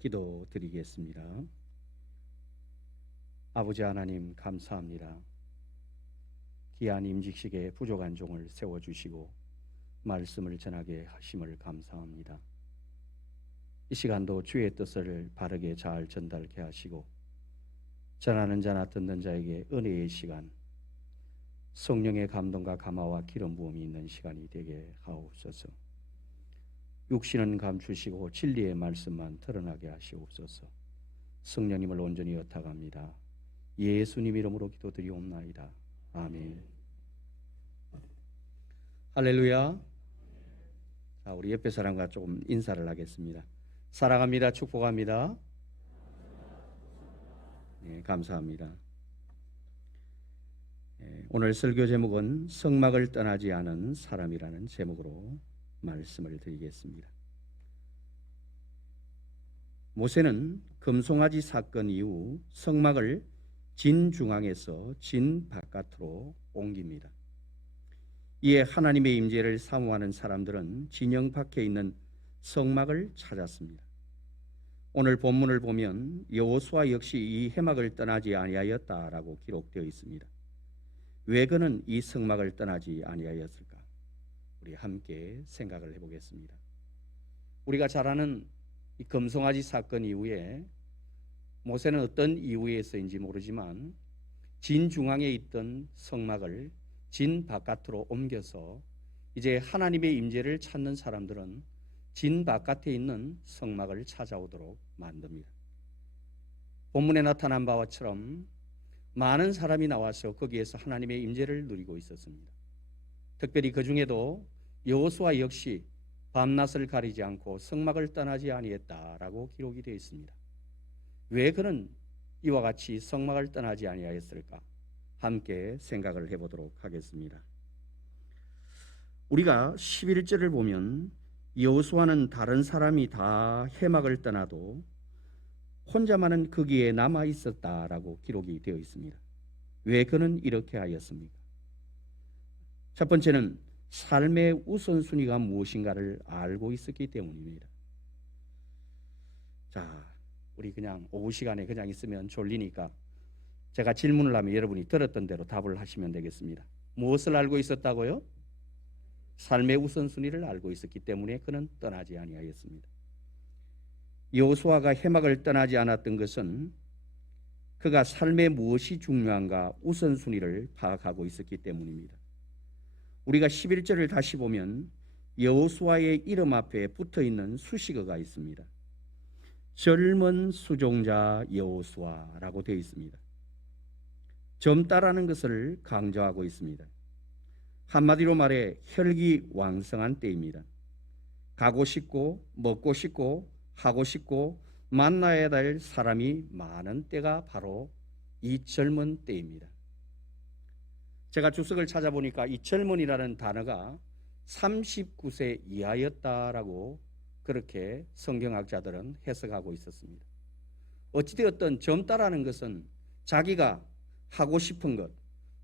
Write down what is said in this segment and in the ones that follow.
기도드리겠습니다. 아버지 하나님 감사합니다. 귀한 임직식에 부족한 종을 세워주시고 말씀을 전하게 하심을 감사합니다. 이 시간도 주의 뜻을 바르게 잘 전달케 하시고 전하는 자나 듣는 자에게 은혜의 시간, 성령의 감동과 감화와 기름 부음이 있는 시간이 되게 하옵소서. 육신은 감추시고 진리의 말씀만 드러나게 하시옵소서. 성령님을 온전히 의탁합니다. 예수님 이름으로 기도드리옵나이다. 아멘. 할렐루야. 자, 우리 옆에 사람과 조금 인사를 하겠습니다. 사랑합니다. 축복합니다. 네, 감사합니다. 오늘 설교 제목은 성막을 떠나지 않은 사람이라는 제목으로 말씀을 드리겠습니다. 모세는 금송아지 사건 이후 성막을 진 중앙에서 진 바깥으로 옮깁니다. 이에 하나님의 임재를 사모하는 사람들은 진영 밖에 있는 성막을 찾았습니다. 오늘 본문을 보면 여호수아 역시 이 회막을 떠나지 아니하였다라고 기록되어 있습니다. 왜 그는 이 성막을 떠나지 아니하였을까? 우리 함께 생각을 해보겠습니다. 우리가 잘 아는 이 금송아지 사건 이후에 모세는 어떤 이유에서인지 모르지만 진 중앙에 있던 성막을 진 바깥으로 옮겨서 이제 하나님의 임재를 찾는 사람들은 진 바깥에 있는 성막을 찾아오도록 만듭니다. 본문에 나타난 바와처럼 많은 사람이 나와서 거기에서 하나님의 임재를 누리고 있었습니다. 특별히 그 중에도 여호수아 역시 밤낮을 가리지 않고 성막을 떠나지 아니했다라고 기록이 되어 있습니다. 왜 그는 이와 같이 성막을 떠나지 아니하였을까? 함께 생각을 해보도록 하겠습니다. 우리가 11절을 보면 여호수아는 다른 사람이 다 회막을 떠나도 혼자만은 거기에 남아 있었다라고 기록이 되어 있습니다. 왜 그는 이렇게 하였습니까? 첫 번째는 삶의 우선순위가 무엇인가를 알고 있었기 때문입니다. 자, 우리 그냥 오후 시간에 그냥 있으면 졸리니까 제가 질문을 하면 여러분이 들었던 대로 답을 하시면 되겠습니다. 무엇을 알고 있었다고요? 삶의 우선순위를 알고 있었기 때문에 그는 떠나지 아니하였습니다. 여호수아가 회막을 떠나지 않았던 것은 그가 삶에 무엇이 중요한가 우선순위를 파악하고 있었기 때문입니다. 우리가 11절을 다시 보면 여호수아의 이름 앞에 붙어있는 수식어가 있습니다. 젊은 수종자 여호수아라고 되어 있습니다. 젊다라는 것을 강조하고 있습니다. 한마디로 말해 혈기왕성한 때입니다. 가고 싶고 먹고 싶고 하고 싶고 만나야 될 사람이 많은 때가 바로 이 젊은 때입니다. 제가 주석을 찾아보니까 이 젊은이라는 단어가 39세 이하였다라고 그렇게 성경학자들은 해석하고 있었습니다. 어찌되었든 젊다라는 것은 자기가 하고 싶은 것,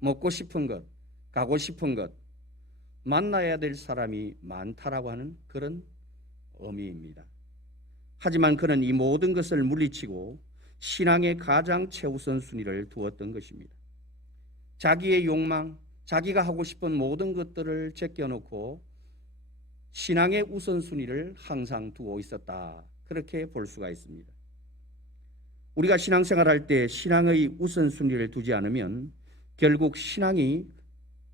먹고 싶은 것, 가고 싶은 것, 만나야 될 사람이 많다라고 하는 그런 의미입니다. 하지만 그는 이 모든 것을 물리치고 신앙의 가장 최우선 순위를 두었던 것입니다. 자기의 욕망, 자기가 하고 싶은 모든 것들을 제껴놓고 신앙의 우선순위를 항상 두고 있었다. 그렇게 볼 수가 있습니다. 우리가 신앙생활할 때 신앙의 우선순위를 두지 않으면 결국 신앙이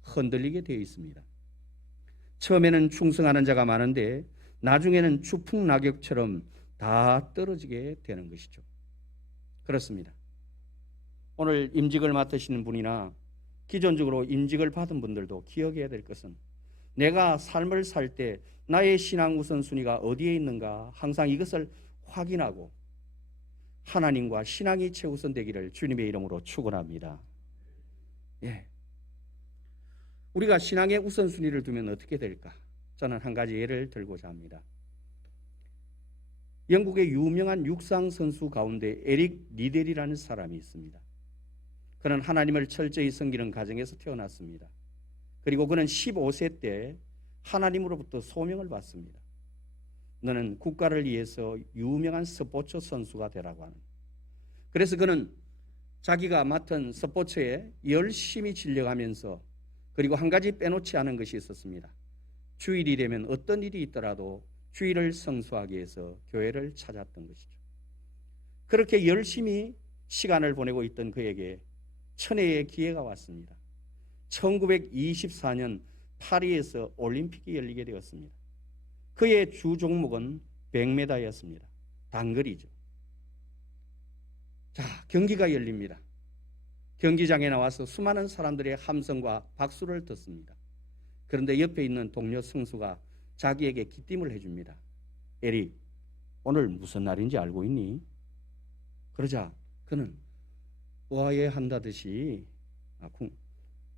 흔들리게 되어 있습니다. 처음에는 충성하는 자가 많은데 나중에는 추풍낙엽처럼 다 떨어지게 되는 것이죠. 그렇습니다. 오늘 임직을 맡으시는 분이나 기존적으로 임직을 받은 분들도 기억해야 될 것은 내가 삶을 살 때 나의 신앙 우선순위가 어디에 있는가 항상 이것을 확인하고 하나님과 신앙이 최우선 되기를 주님의 이름으로 축원합니다. 예. 우리가 신앙의 우선순위를 두면 어떻게 될까? 저는 한 가지 예를 들고자 합니다. 영국의 유명한 육상 선수 가운데 에릭 리델이라는 사람이 있습니다. 그는 하나님을 철저히 섬기는 가정에서 태어났습니다. 그리고 그는 15세 때 하나님으로부터 소명을 받습니다. 너는 국가를 위해서 유명한 스포츠 선수가 되라고 하는. 그래서 그는 자기가 맡은 스포츠에 열심히 진력하면서, 그리고 한 가지 빼놓지 않은 것이 있었습니다. 주일이 되면 어떤 일이 있더라도 주일을 성수하기 위해서 교회를 찾았던 것이죠. 그렇게 열심히 시간을 보내고 있던 그에게 천혜의 기회가 왔습니다. 1924년 파리에서 올림픽이 열리게 되었습니다. 그의 주 종목은 100m였습니다. 단거리죠. 자, 경기가 열립니다. 경기장에 나와서 수많은 사람들의 함성과 박수를 듣습니다. 그런데 옆에 있는 동료 선수가 자기에게 기띔을 해줍니다. 에릭, 오늘 무슨 날인지 알고 있니? 그러자 그는 의아해한다듯이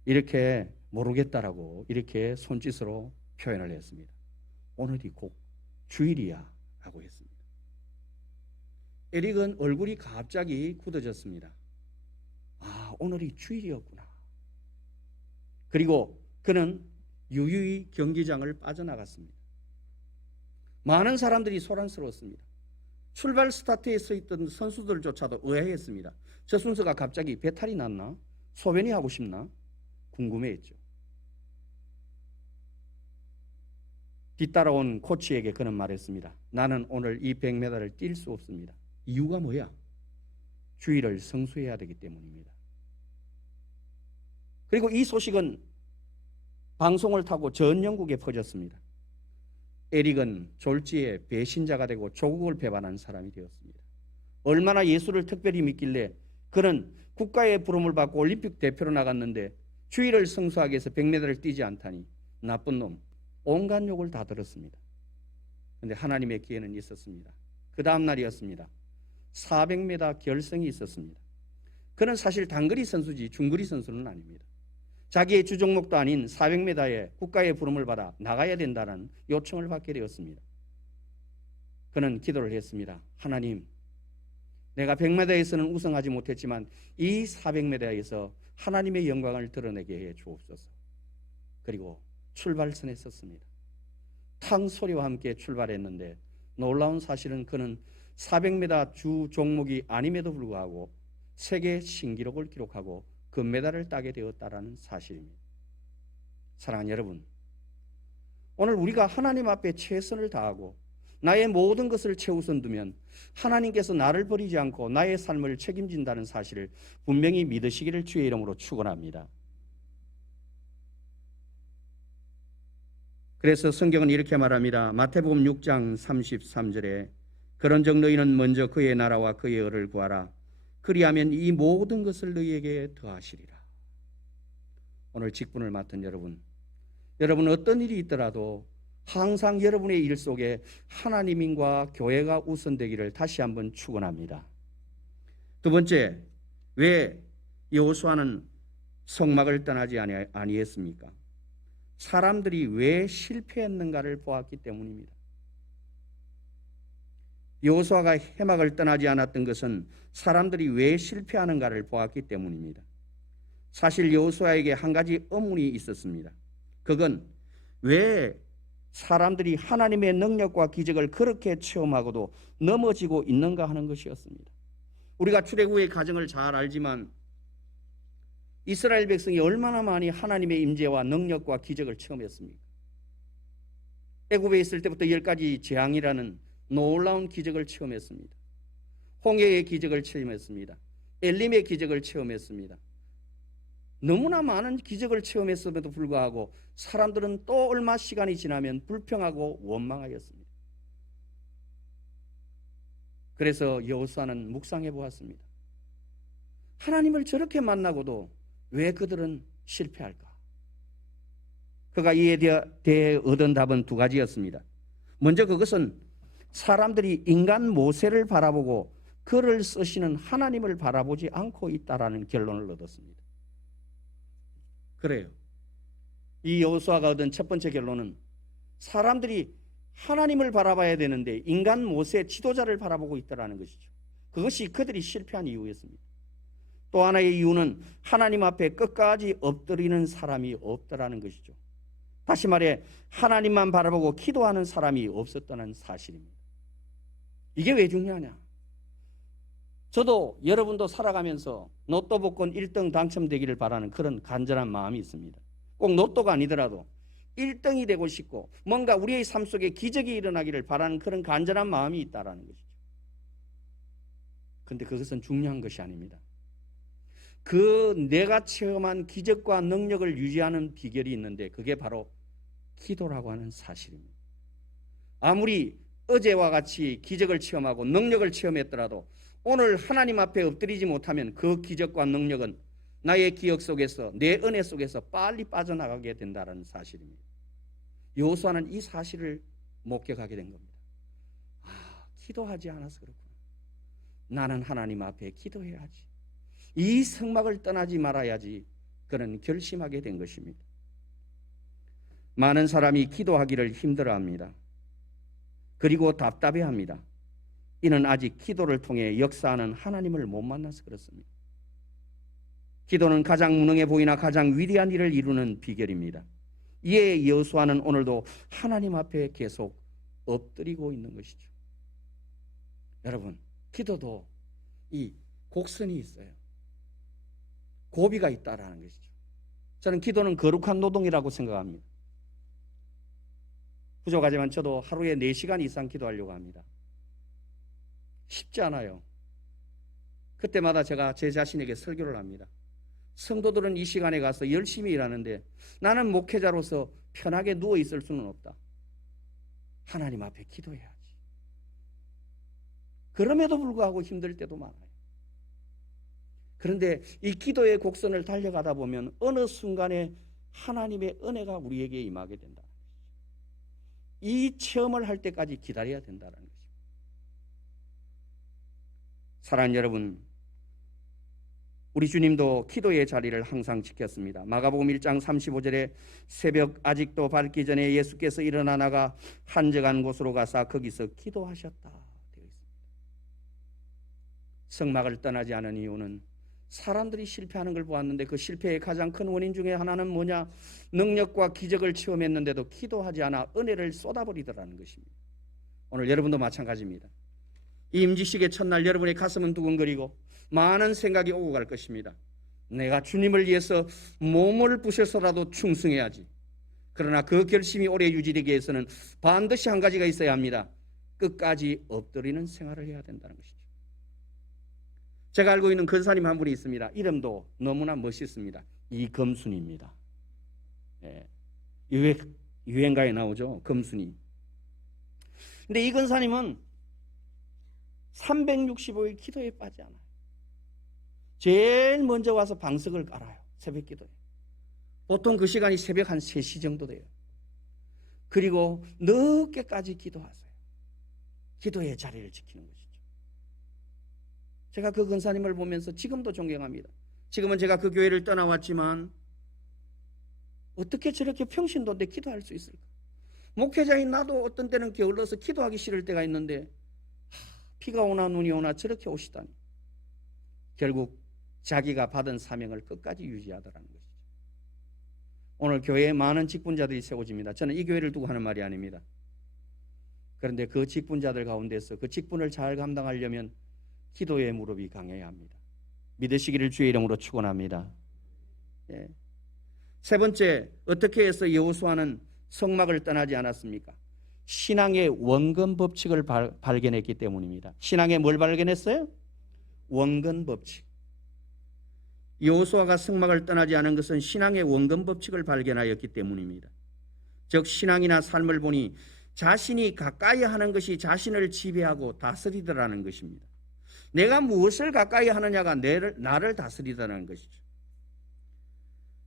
이렇게 모르겠다라고 이렇게 손짓으로 표현을 했습니다. 오늘이 곧 주일이야 라고 했습니다. 에릭은 얼굴이 갑자기 굳어졌습니다. 아, 오늘이 주일이었구나. 그리고 그는 유유히 경기장을 빠져나갔습니다. 많은 사람들이 소란스러웠습니다. 출발 스타트에 서 있던 선수들조차도 의아했습니다. 저 순서가 갑자기 배탈이 났나? 소변이 하고 싶나? 궁금해했죠. 뒤따라온 코치에게 그는 말했습니다. 나는 오늘 이 100m를 뛸 수 없습니다. 이유가 뭐야? 주일을 성수해야 되기 때문입니다. 그리고 이 소식은 방송을 타고 전 영국에 퍼졌습니다. 에릭은 졸지에 배신자가 되고 조국을 배반한 사람이 되었습니다. 얼마나 예수를 특별히 믿길래 그는 국가의 부름을 받고 올림픽 대표로 나갔는데 주일을 성수하기 위해서 100m를 뛰지 않다니 나쁜 놈, 온갖 욕을 다 들었습니다. 그런데 하나님의 기회는 있었습니다. 그 다음 날이었습니다. 400m 결승이 있었습니다. 그는 사실 단거리 선수지 중거리 선수는 아닙니다. 자기의 주종목도 아닌 400m에 국가의 부름을 받아 나가야 된다는 요청을 받게 되었습니다. 그는 기도를 했습니다. 하나님, 내가 100m에서는 우승하지 못했지만 이 400m에서 하나님의 영광을 드러내게 해 주옵소서. 그리고 출발선에 섰습니다. 탕 소리와 함께 출발했는데 놀라운 사실은 그는 400m 주 종목이 아님에도 불구하고 세계 신기록을 기록하고 금메달을 따게 되었다는 사실입니다. 사랑하는 여러분, 오늘 우리가 하나님 앞에 최선을 다하고 나의 모든 것을 최우선 두면 하나님께서 나를 버리지 않고 나의 삶을 책임진다는 사실을 분명히 믿으시기를 주의 이름으로 축원합니다. 그래서 성경은 이렇게 말합니다. 마태복음 6장 33절에 그런즉 너희는 먼저 그의 나라와 그의 의를 구하라. 그리하면 이 모든 것을 너희에게 더하시리라. 오늘 직분을 맡은 여러분, 여러분 어떤 일이 있더라도 항상 여러분의 일 속에 하나님과 교회가 우선되기를 다시 한번 축원합니다. 두 번째, 왜 여호수아는 성막을 떠나지 아니했습니까? 사람들이 왜 실패했는가를 보았기 때문입니다. 여호수아가 회막을 떠나지 않았던 것은 사람들이 왜 실패하는가를 보았기 때문입니다. 사실 여호수아에게 한 가지 의문이 있었습니다. 그건 왜 사람들이 하나님의 능력과 기적을 그렇게 체험하고도 넘어지고 있는가 하는 것이었습니다. 우리가 출애굽의 과정을 잘 알지만 이스라엘 백성이 얼마나 많이 하나님의 임재와 능력과 기적을 체험했습니까? 애굽에 있을 때부터 10가지 재앙이라는 놀라운 기적을 체험했습니다. 홍해의 기적을 체험했습니다. 엘림의 기적을 체험했습니다. 너무나 많은 기적을 체험했음에도 불구하고 사람들은 또 얼마 시간이 지나면 불평하고 원망하였습니다. 그래서 여호수아는 묵상해 보았습니다. 하나님을 저렇게 만나고도 왜 그들은 실패할까? 그가 이에 대해 얻은 답은 두 가지였습니다. 먼저 그것은 사람들이 인간 모세를 바라보고 글을 쓰시는 하나님을 바라보지 않고 있다라는 결론을 얻었습니다. 그래요. 이 여호수아가 얻은 첫 번째 결론은 사람들이 하나님을 바라봐야 되는데 인간 모세 지도자를 바라보고 있다라는 것이죠. 그것이 그들이 실패한 이유였습니다. 또 하나의 이유는 하나님 앞에 끝까지 엎드리는 사람이 없다라는 것이죠. 다시 말해 하나님만 바라보고 기도하는 사람이 없었다는 사실입니다. 이게 왜 중요하냐? 저도 여러분도 살아가면서 로또 복권 1등 당첨되기를 바라는 그런 간절한 마음이 있습니다. 꼭 로또가 아니더라도 1등이 되고 싶고 뭔가 우리의 삶 속에 기적이 일어나기를 바라는 그런 간절한 마음이 있다는 것이죠. 그런데 그것은 중요한 것이 아닙니다. 그 내가 체험한 기적과 능력을 유지하는 비결이 있는데 그게 바로 기도라고 하는 사실입니다. 아무리 어제와 같이 기적을 체험하고 능력을 체험했더라도 오늘 하나님 앞에 엎드리지 못하면 그 기적과 능력은 나의 기억 속에서 내 은혜 속에서 빨리 빠져나가게 된다는 사실입니다. 여호수아는 이 사실을 목격하게 된 겁니다. 기도하지 않아서 그렇구나. 나는 하나님 앞에 기도해야지. 이 성막을 떠나지 말아야지. 그런 결심하게 된 것입니다. 많은 사람이 기도하기를 힘들어합니다. 그리고 답답해합니다. 이는 아직 기도를 통해 역사하는 하나님을 못 만나서 그렇습니다. 기도는 가장 무능해 보이나 가장 위대한 일을 이루는 비결입니다. 이에 여호수아는 오늘도 하나님 앞에 계속 엎드리고 있는 것이죠. 여러분, 기도도 이 곡선이 있어요. 고비가 있다라는 것이죠. 저는 기도는 거룩한 노동이라고 생각합니다. 부족하지만 저도 하루에 4시간 이상 기도하려고 합니다. 쉽지 않아요. 그때마다 제가 제 자신에게 설교를 합니다. 성도들은 이 시간에 가서 열심히 일하는데 나는 목회자로서 편하게 누워 있을 수는 없다. 하나님 앞에 기도해야지. 그럼에도 불구하고 힘들 때도 많아요. 그런데 이 기도의 곡선을 달려가다 보면 어느 순간에 하나님의 은혜가 우리에게 임하게 된다. 이 체험을 할 때까지 기다려야 된다는 것입니다. 사랑하는 여러분, 우리 주님도 기도의 자리를 항상 지켰습니다. 마가복음 1장 35절에 새벽 아직도 밝기 전에 예수께서 일어나 나가 한적한 곳으로 가사 거기서 기도하셨다 되어 있습니다. 성막을 떠나지 않은 이유는 사람들이 실패하는 걸 보았는데 그 실패의 가장 큰 원인 중에 하나는 뭐냐? 능력과 기적을 체험했는데도 기도하지 않아 은혜를 쏟아버리더라는 것입니다. 오늘 여러분도 마찬가지입니다. 이 임지식의 첫날 여러분의 가슴은 두근거리고 많은 생각이 오고 갈 것입니다. 내가 주님을 위해서 몸을 부셔서라도 충성해야지. 그러나 그 결심이 오래 유지되기 위해서는 반드시 한 가지가 있어야 합니다. 끝까지 엎드리는 생활을 해야 된다는 것이죠. 제가 알고 있는 권사님 한 분이 있습니다. 이름도 너무나 멋있습니다. 이검순입니다. 예. 유행가에 나오죠. 검순이. 근데 이 권사님은 365일 기도에 빠지 않아요. 제일 먼저 와서 방석을 깔아요. 새벽 기도에. 보통 그 시간이 새벽 한 3시 정도 돼요. 그리고 늦게까지 기도하세요. 기도의 자리를 지키는 것이죠. 제가 그 권사님을 보면서 지금도 존경합니다. 지금은 제가 그 교회를 떠나왔지만 어떻게 저렇게 평신도인데 기도할 수 있을까? 목회자인 나도 어떤 때는 게을러서 기도하기 싫을 때가 있는데 비가 오나 눈이 오나 저렇게 오시다니. 결국 자기가 받은 사명을 끝까지 유지하더라는 것이죠. 오늘 교회에 많은 직분자들이 세워집니다. 저는 이 교회를 두고 하는 말이 아닙니다. 그런데 그 직분자들 가운데서 그 직분을 잘 감당하려면 기도의 무릎이 강해야 합니다. 믿으시기를 주의 이름으로 축원합니다. 예. 세 번째, 어떻게 해서 여호수아는 성막을 떠나지 않았습니까? 신앙의 원근 법칙을 발견했기 때문입니다. 신앙의 뭘 발견했어요? 원근 법칙. 여호수아가 성막을 떠나지 않은 것은 신앙의 원근 법칙을 발견하였기 때문입니다. 즉 신앙이나 삶을 보니 자신이 가까이 하는 것이 자신을 지배하고 다스리더라는 것입니다. 내가 무엇을 가까이 하느냐가 나를 다스리더라는 것이죠.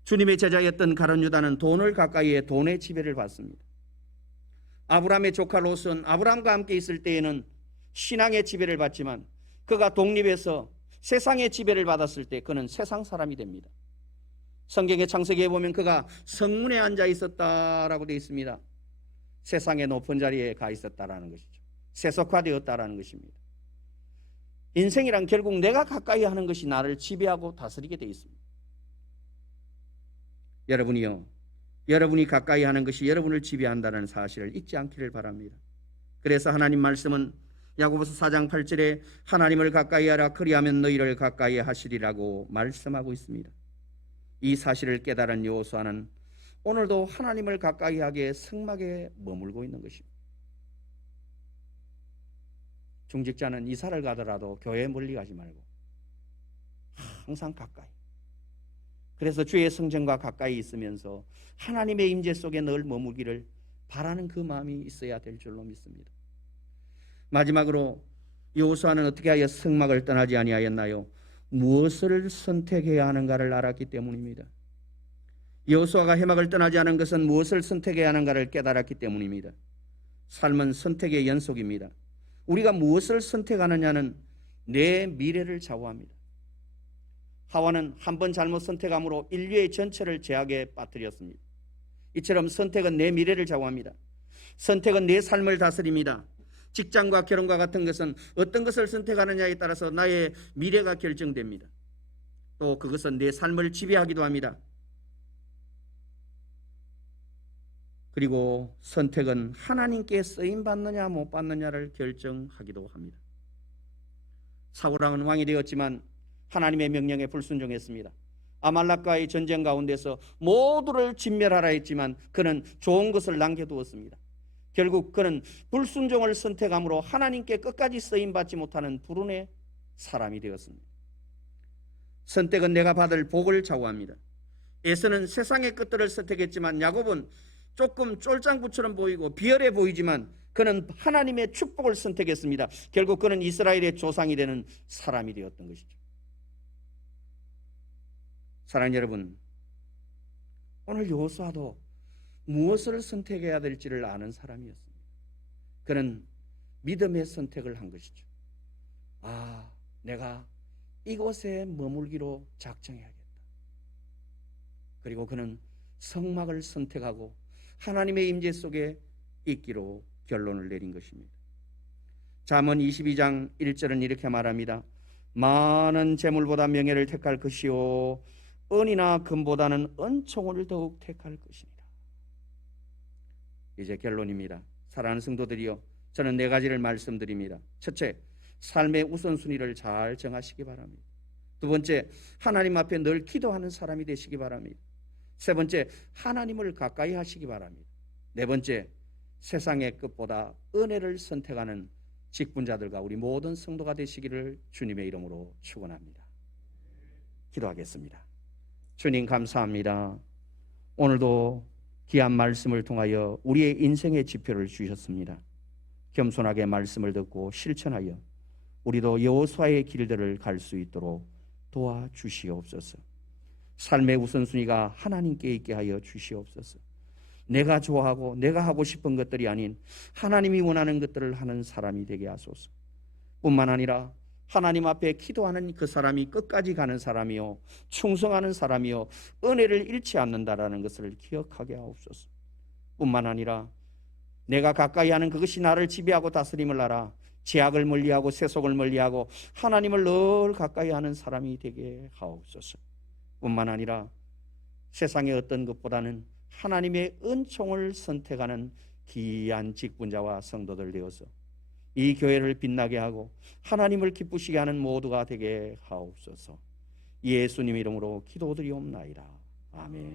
주님의 제자였던 가룟 유다는 돈을 가까이 해 돈의 지배를 받습니다. 아브라함의 조카 롯은 아브라함과 함께 있을 때에는 신앙의 지배를 받지만 그가 독립해서 세상의 지배를 받았을 때 그는 세상 사람이 됩니다. 성경의 창세기에 보면 그가 성문에 앉아 있었다라고 되어 있습니다. 세상의 높은 자리에 가 있었다라는 것이죠. 세속화되었다라는 것입니다. 인생이란 결국 내가 가까이 하는 것이 나를 지배하고 다스리게 되어 있습니다. 여러분이요, 여러분이 가까이 하는 것이 여러분을 지배한다는 사실을 잊지 않기를 바랍니다. 그래서 하나님 말씀은 야고보서 4장 8절에 하나님을 가까이 하라 그리하면 너희를 가까이 하시리라고 말씀하고 있습니다. 이 사실을 깨달은 여호수아는 오늘도 하나님을 가까이 하기에 성막에 머물고 있는 것입니다. 중직자는 이사를 가더라도 교회에 멀리 가지 말고 항상 가까이, 그래서 주의 성전과 가까이 있으면서 하나님의 임재 속에 늘 머물기를 바라는 그 마음이 있어야 될 줄로 믿습니다. 마지막으로 여호수아는 어떻게 하여 성막을 떠나지 아니하였나요? 무엇을 선택해야 하는가를 알았기 때문입니다. 여호수아가 회막을 떠나지 않은 것은 무엇을 선택해야 하는가를 깨달았기 때문입니다. 삶은 선택의 연속입니다. 우리가 무엇을 선택하느냐는 내 미래를 좌우합니다. 하와는 한 번 잘못 선택함으로 인류의 전체를 죄악에 빠뜨렸습니다. 이처럼 선택은 내 미래를 좌우합니다. 선택은 내 삶을 다스립니다. 직장과 결혼과 같은 것은 어떤 것을 선택하느냐에 따라서 나의 미래가 결정됩니다. 또 그것은 내 삶을 지배하기도 합니다. 그리고 선택은 하나님께 쓰임받느냐 못 받느냐를 결정하기도 합니다. 사울왕은 왕이 되었지만 하나님의 명령에 불순종했습니다. 아말렉과의 전쟁 가운데서 모두를 진멸하라 했지만 그는 좋은 것을 남겨두었습니다. 결국 그는 불순종을 선택함으로 하나님께 끝까지 쓰임받지 못하는 불운의 사람이 되었습니다. 선택은 내가 받을 복을 좌우합니다. 에서는 세상의 것들을 선택했지만 야곱은 조금 쫄장구처럼 보이고 비열해 보이지만 그는 하나님의 축복을 선택했습니다. 결국 그는 이스라엘의 조상이 되는 사람이 되었던 것이죠. 사랑하는 여러분, 오늘 여호수아도 무엇을 선택해야 될지를 아는 사람이었습니다. 그는 믿음의 선택을 한 것이죠. 내가 이곳에 머물기로 작정해야겠다. 그리고 그는 성막을 선택하고 하나님의 임재 속에 있기로 결론을 내린 것입니다. 잠언 22장 1절은 이렇게 말합니다. 많은 재물보다 명예를 택할 것이요 은이나 금보다는 은총을 더욱 택할 것이니라. 이제 결론입니다. 사랑하는 성도들이여, 저는 4가지를 말씀드립니다. 첫째, 삶의 우선순위를 잘 정하시기 바랍니다. 두 번째, 하나님 앞에 늘 기도하는 사람이 되시기 바랍니다. 세 번째, 하나님을 가까이 하시기 바랍니다. 네 번째, 세상의 끝보다 은혜를 선택하는 직분자들과 우리 모든 성도가 되시기를 주님의 이름으로 축원합니다. 기도하겠습니다. 주님 감사합니다. 오늘도 귀한 말씀을 통하여 우리의 인생의 지표를 주셨습니다. 겸손하게 말씀을 듣고 실천하여 우리도 여호수아의 길들을 갈 수 있도록 도와주시옵소서. 삶의 우선순위가 하나님께 있게 하여 주시옵소서. 내가 좋아하고 내가 하고 싶은 것들이 아닌 하나님이 원하는 것들을 하는 사람이 되게 하소서. 뿐만 아니라 하나님 앞에 기도하는 그 사람이 끝까지 가는 사람이요 충성하는 사람이요 은혜를 잃지 않는다라는 것을 기억하게 하옵소서. 뿐만 아니라 내가 가까이 하는 그것이 나를 지배하고 다스림을 알아 죄악을 멀리하고 세속을 멀리하고 하나님을 늘 가까이 하는 사람이 되게 하옵소서. 뿐만 아니라 세상의 어떤 것보다는 하나님의 은총을 선택하는 귀한 직분자와 성도들 되어서 이 교회를 빛나게 하고 하나님을 기쁘시게 하는 모두가 되게 하옵소서. 예수님 이름으로 기도드리옵나이다. 아멘.